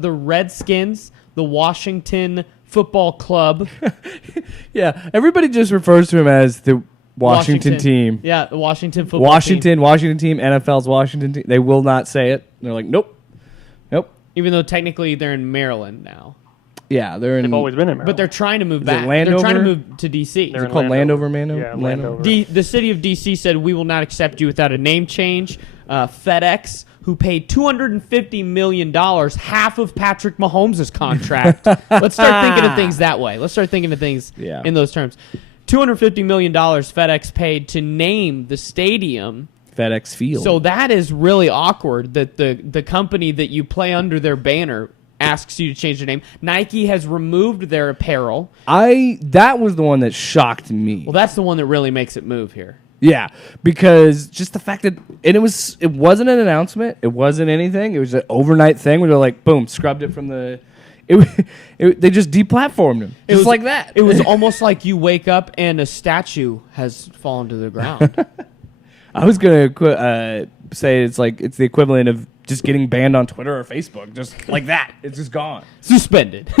The Redskins, the Washington Football Club. Yeah, everybody just refers to him as the Washington team. Yeah, the Washington football team. Washington team, NFL's Washington team. They will not say it. They're like, nope. Even though technically they're in Maryland now. Yeah, they've always been in Maryland. But they're trying to move back. Landover? They're trying to move to D.C. Is it called Landover, Yeah, Landover. The city of D.C. said, we will not accept you without a name change. FedEx, who paid $250 million, half of Patrick Mahomes' contract. Let's start thinking of things that way. Let's start thinking of things in those terms. $250 million FedEx paid to name the stadium FedEx Field. So that is really awkward that the company that you play under their banner asks you to change their name. Nike has removed their apparel. That was the one that shocked me. Well, that's the one that really makes it move here. Yeah, because just the fact that it wasn't an announcement, it wasn't anything. It was an overnight thing where they're like, boom, scrubbed it from the. They just deplatformed him. It was like that. It was almost like you wake up and a statue has fallen to the ground. I was gonna say it's the equivalent of just getting banned on Twitter or Facebook, just like that. It's just gone, suspended.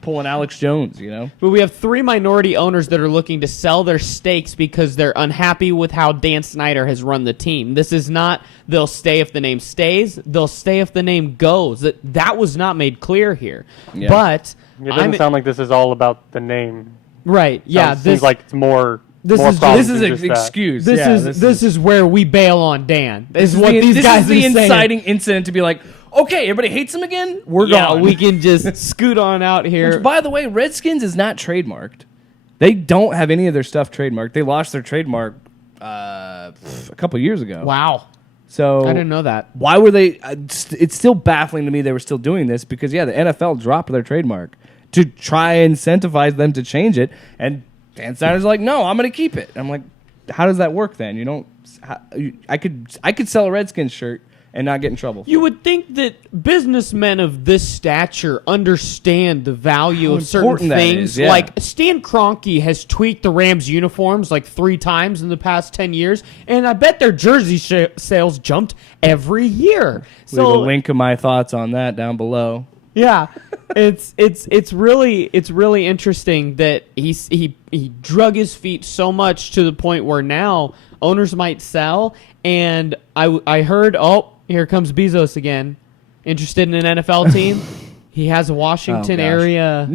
Pulling Alex Jones, you know. But we have 3 minority owners that are looking to sell their stakes because they're unhappy with how Dan Snyder has run the team. This is not they'll stay if the name stays. They'll stay if the name goes. That was not made clear here. Yeah. But it doesn't sound like this is all about the name. Right? Yeah. Seems like it's more. This is an excuse. This is where we bail on Dan. This is what these guys are saying. This is the inciting incident to be like, okay, everybody hates him again? We're gone. We can just scoot on out here. Which, by the way, Redskins is not trademarked. They don't have any of their stuff trademarked. They lost their trademark a couple years ago. Wow. So I didn't know that. Why were they? It's still baffling to me they were still doing this because, the NFL dropped their trademark to try and incentivize them to change it. And Dan Snyder's like, no, I'm going to keep it. I'm like, how does that work then? You don't. I could sell a Redskins shirt and not get in trouble. You would think that businessmen of this stature understand the value of certain things. Like Stan Kroenke has tweaked the Rams uniforms like 3 times in the past 10 years, and I bet their jersey sales jumped every year. Leave a link of my thoughts on that down below. Yeah, it's really interesting that he drug his feet so much to the point where now owners might sell. And I heard, here comes Bezos again, interested in an NFL team. He has a Washington area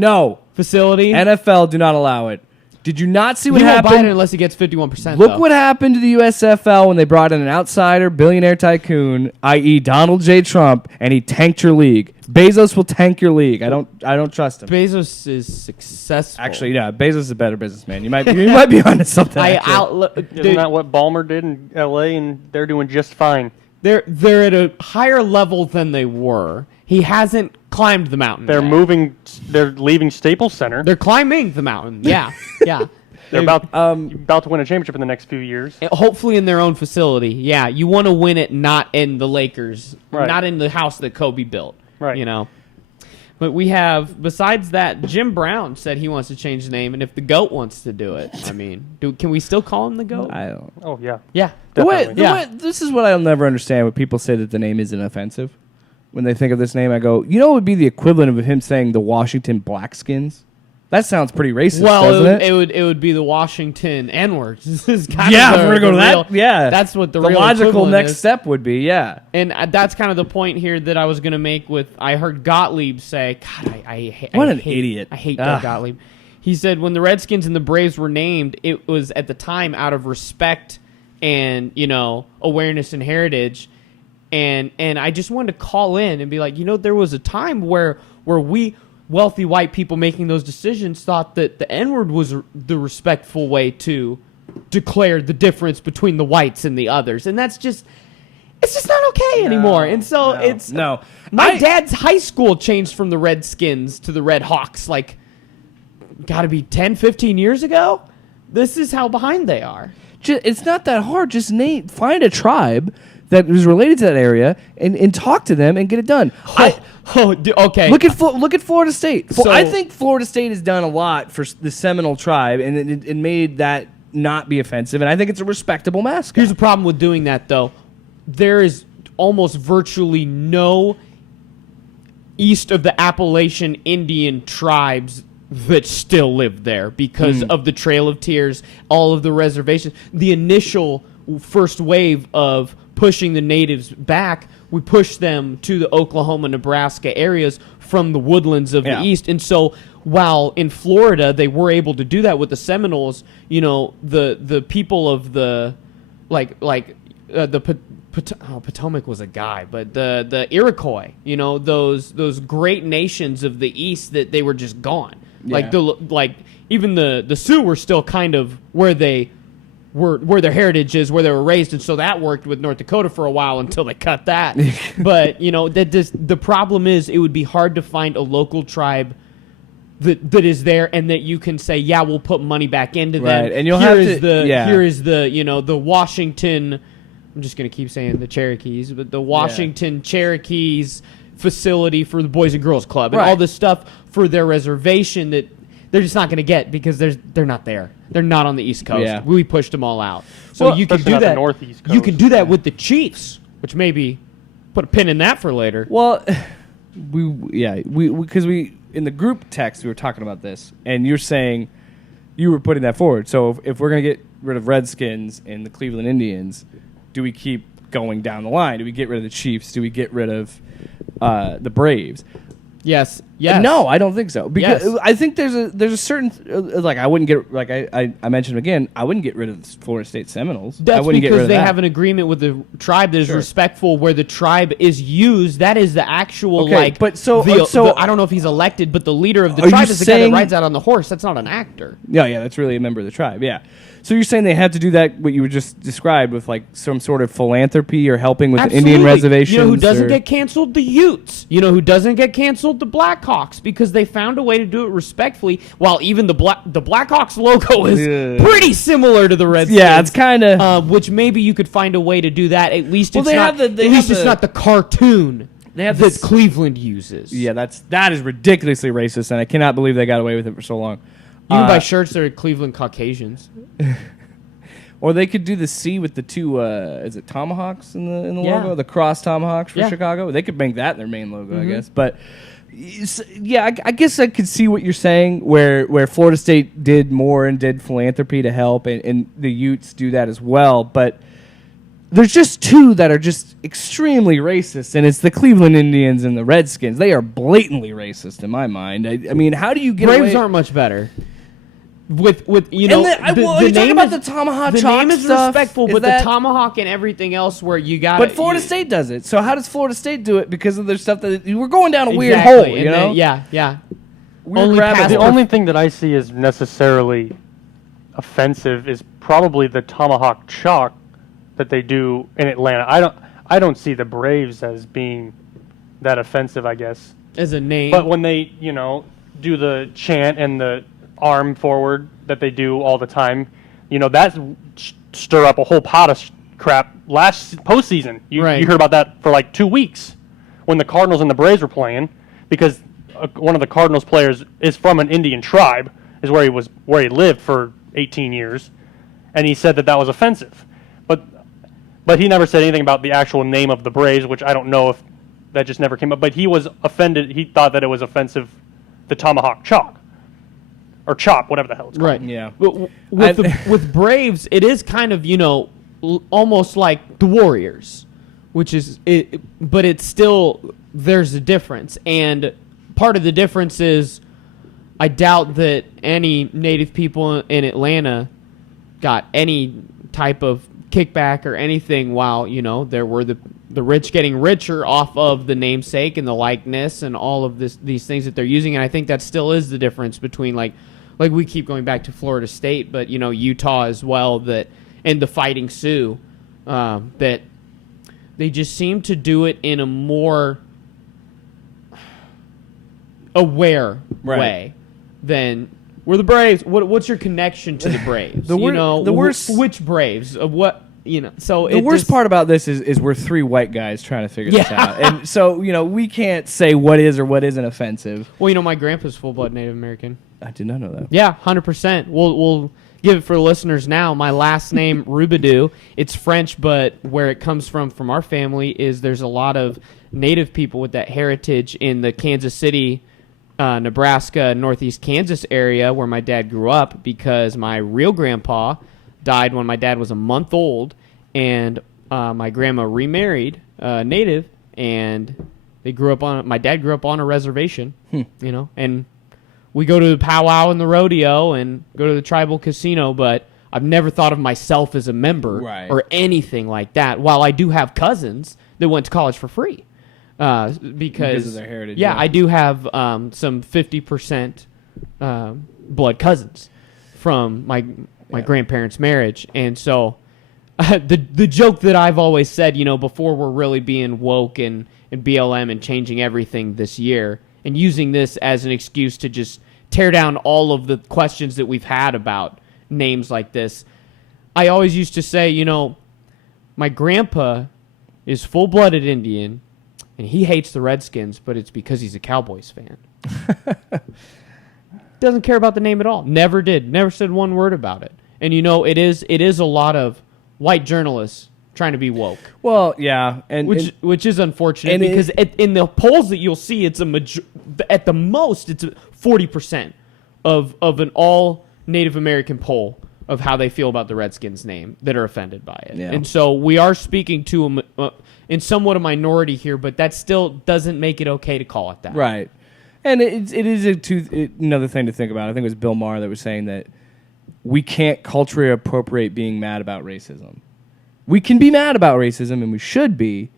facility. NFL do not allow it. Did you not see what happened? He won't buy it unless he gets 51%. Look what happened to the USFL when they brought in an outsider billionaire tycoon, i.e. Donald J. Trump, and he tanked your league. Bezos will tank your league. I don't trust him. Bezos is successful. Actually, Bezos is a better businessman. You might be onto something. Isn't that what Ballmer did in L.A. and they're doing just fine? They're at a higher level than they were. He hasn't climbed the mountain. They're moving. They're leaving Staples Center. They're climbing the mountain. Yeah, yeah. They're about to win a championship in the next few years. Hopefully in their own facility. Yeah, you want to win it not in the Lakers, not in the house that Kobe built. Right. You know. But we have, besides that, Jim Brown said he wants to change the name, and if the GOAT wants to do it, I mean, can we still call him the GOAT? I don't. Oh yeah. Yeah. The way, this is what I'll never understand when people say that the name isn't offensive. When they think of this name, I go, it would be the equivalent of him saying the Washington Blackskins. That sounds pretty racist, doesn't it? It would be the Washington N-word. If we're gonna go to that, that's what the real logical next step would be, yeah. And that's kind of the point here that I was going to make with, I heard Gottlieb say, God, an idiot. I hate Doug Gottlieb. He said when the Redskins and the Braves were named, it was at the time out of respect and, awareness and heritage. And I just wanted to call in and be like, there was a time where we wealthy white people making those decisions thought that the N-word was the respectful way to declare the difference between the whites and the others. And it's just not okay anymore. And so my dad's high school changed from the Redskins to the Red Hawks, like, got to be 10, 15 years ago. This is how behind they are. It's not that hard. Just find a tribe that is related to that area and talk to them and get it done. Okay. Look at Florida State. I think Florida State has done a lot for the Seminole tribe, and it made that not be offensive, and I think it's a respectable mascot. Here's the problem with doing that, though. There is almost virtually no east of the Appalachian Indian tribes that still live there because of the Trail of Tears, all of the reservations. The initial first wave of pushing the natives back, we pushed them to the Oklahoma, Nebraska areas from the woodlands of the east. And so while in Florida they were able to do that with the Seminoles, the people of the Potomac was a guy, but the Iroquois, those great nations of the East, that they were just gone. Yeah. Even the Sioux were still kind of where their heritage is, where they were raised, and so that worked with North Dakota for a while until they cut that. But the problem is it would be hard to find a local tribe that is there and that you can say, yeah, we'll put money back into them. Right, and you'll here have is the Washington. I'm just going to keep saying the Cherokees, but the Washington Cherokees facility for the Boys and Girls Club and all this stuff for their reservation that they're just not going to get because they're not there. They're not on the East Coast. Yeah. We pushed them all out. So you can do that. Northeast Coast. You can do that with the Chiefs, which maybe put a pin in that for later. Well, because we in the group text we were talking about this, and you're saying you were putting that forward. So if we're going to get rid of Redskins and the Cleveland Indians, do we keep going down the line? Do we get rid of the Chiefs? Do we get rid of the Braves? Yes. No, I don't think so. Because I think there's a certain I wouldn't get I mentioned again. I wouldn't get rid of the Florida State Seminoles. That's I wouldn't because get rid of they that. have an agreement with the tribe that is respectful, where the tribe is used. That is the actual I don't know if he's elected, but the leader of the tribe is the guy that rides out on the horse. That's not an actor. Yeah, that's really a member of the tribe. Yeah. So you're saying they have to do that, what you were just described, with some sort of philanthropy or helping with the Indian reservations? You know who doesn't get canceled? The Utes. You know who doesn't get canceled? The Blackhawks, because they found a way to do it respectfully. While even the Blackhawks logo is pretty similar to the Redskins. Yeah, it's kind of which maybe you could find a way to do that. At least it's not the cartoon that Cleveland uses. Yeah, that is ridiculously racist, and I cannot believe they got away with it for so long. You can buy shirts that are Cleveland Caucasians. Or they could do the C with the two, is it tomahawks in the logo? The cross tomahawks for Chicago? They could make that their main logo, I guess. But, I guess I could see what you're saying, where Florida State did more and did philanthropy to help, and the Utes do that as well. But there's just two that are just extremely racist, and it's the Cleveland Indians and the Redskins. They are blatantly racist in my mind. I mean, how do you get Braves away? aren't much better. With you talking about the tomahawk the chalk name is stuff? respectful, but the tomahawk and everything else where you got. But Florida State does it. So how does Florida State do it? Because of their stuff that we're going down a weird hole, you know? Yeah. The only thing that I see as necessarily offensive is probably the tomahawk chalk that they do in Atlanta. I don't see the Braves as being that offensive, I guess, as a name. But when they do the chant and the arm forward that they do all the time, that stir up a whole pot of crap last postseason. You heard about that for like 2 weeks when the Cardinals and the Braves were playing, because one of the Cardinals players is from an Indian tribe, is where he lived for 18 years, and he said that was offensive. But he never said anything about the actual name of the Braves, which I don't know if that just never came up. But he was offended. He thought that it was offensive, the tomahawk chalk. Or chop, whatever the hell it's called. Right. Yeah. With Braves, it is kind of almost like the Warriors, which is it. But it's still, there's a difference, and part of the difference is I doubt that any native people in Atlanta got any type of kickback or anything. While there were the rich getting richer off of the namesake and the likeness and all of these things that they're using, and I think that still is the difference between like we keep going back to Florida State, but Utah as well, and the Fighting Sioux, that they just seem to do it in a more aware way than we're the Braves. What's your connection to the Braves? The worst, which Braves? What? So the worst part about this is we're three white guys trying to figure this out, and so we can't say what is or what isn't offensive. Well, my grandpa's full blood Native American. I did not know that. Yeah, 100%. We'll give it for the listeners now. My last name, Rubidou, it's French, but where it comes from our family is there's a lot of native people with that heritage in the Kansas City, Nebraska, northeast Kansas area where my dad grew up, because my real grandpa died when my dad was a month old, and my grandma remarried native, and my dad grew up on a reservation, and we go to the powwow and the rodeo and go to the tribal casino, but I've never thought of myself as a member or anything like that, while I do have cousins that went to college for free. Because of their heritage. Yeah, I do have some 50% blood cousins from my grandparents' marriage. And so the joke that I've always said, before we're really being woke and BLM and changing everything this year, and using this as an excuse to just tear down all of the questions that we've had about names like this, I always used to say, my grandpa is full-blooded Indian, and he hates the Redskins, but it's because he's a Cowboys fan. Doesn't care about the name at all. Never did. Never said one word about it. And it is a lot of white journalists trying to be woke. Well, yeah, which is unfortunate, because in the polls that you'll see, it's at the most it's 40% of an all Native American poll of how they feel about the Redskins name that are offended by it. Yeah. And so we are speaking to in somewhat a minority here, but that still doesn't make it okay to call it that. Right. And it is another thing to think about. I think it was Bill Maher that was saying that we can't culturally appropriate being mad about racism. We can be mad about racism, and we should be,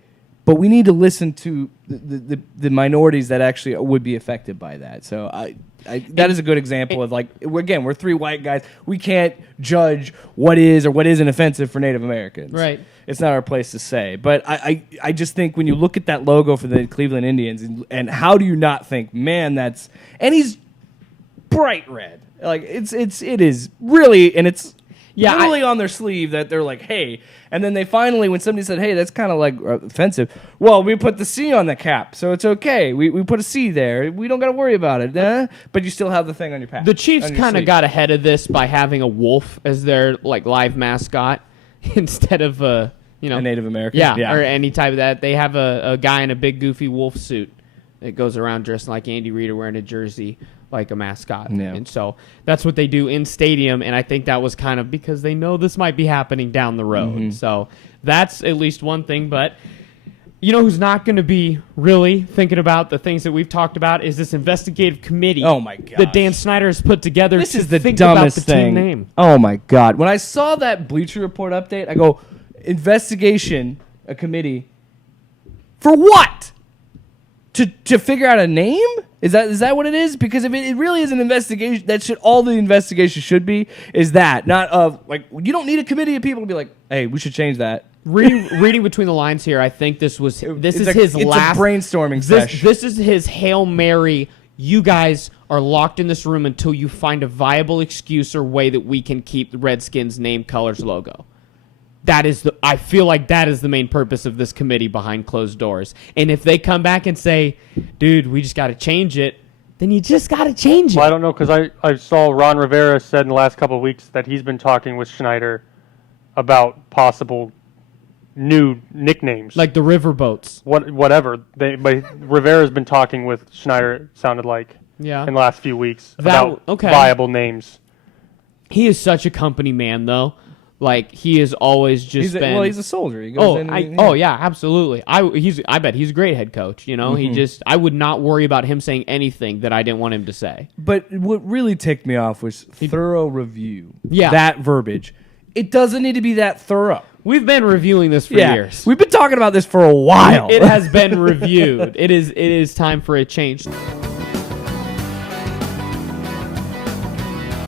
but we need to listen to the minorities that actually would be affected by that. So that is a good example of, we're three white guys. We can't judge what is or what isn't offensive for Native Americans. Right. It's not our place to say. But I just think when you look at that logo for the Cleveland Indians, and how do you not think, man, and he's bright red. It is really, and it's literally on their sleeve that they're like, hey. And then they finally, when somebody said, hey, that's kind of offensive, well, we put the C on the cap, so it's okay. We put a C there. We don't got to worry about it. But you still have the thing on your pack. The Chiefs kind of got ahead of this by having a wolf as their live mascot instead of a Native American. Yeah, or any type of that. They have a guy in a big goofy wolf suit that goes around dressed like Andy Reid or wearing a jersey like a mascot. Yeah. And so that's what they do in stadium, and I think that was kind of because they know this might be happening down the road. Mm-hmm. So that's at least one thing. But who's not going to be really thinking about the things that we've talked about is this investigative committee. Oh my god! That Dan Snyder has put together. This is the dumbest thing. Team name. Oh my god! When I saw that Bleacher Report update, I go, investigation, a committee for what? To figure out a name? Is that what it is? Because if it really is an investigation, all the investigation should be is that, not of you don't need a committee of people to be like, hey, we should change that. Reading between the lines here, I think this is his last brainstorming session. This is his Hail Mary. You guys are locked in this room until you find a viable excuse or way that we can keep the Redskins name, colors, logo. I feel like that is the main purpose of this committee behind closed doors. And if they come back and say, dude, we just got to change it, then you just got to change it. Well, I don't know, because I saw Ron Rivera said in the last couple of weeks that he's been talking with Schneider about possible new nicknames. Like the riverboats. Whatever. But Rivera's been talking with Schneider, it sounded like, in the last few weeks about viable names. He is such a company man, though. He has always just been. He's a soldier. He goes yeah, absolutely. I bet he's a great head coach. Mm-hmm. I would not worry about him saying anything that I didn't want him to say. But what really ticked me off was thorough review. Yeah. That verbiage. It doesn't need to be that thorough. We've been reviewing this for years. We've been talking about this for a while. It has been reviewed. It is time for a change.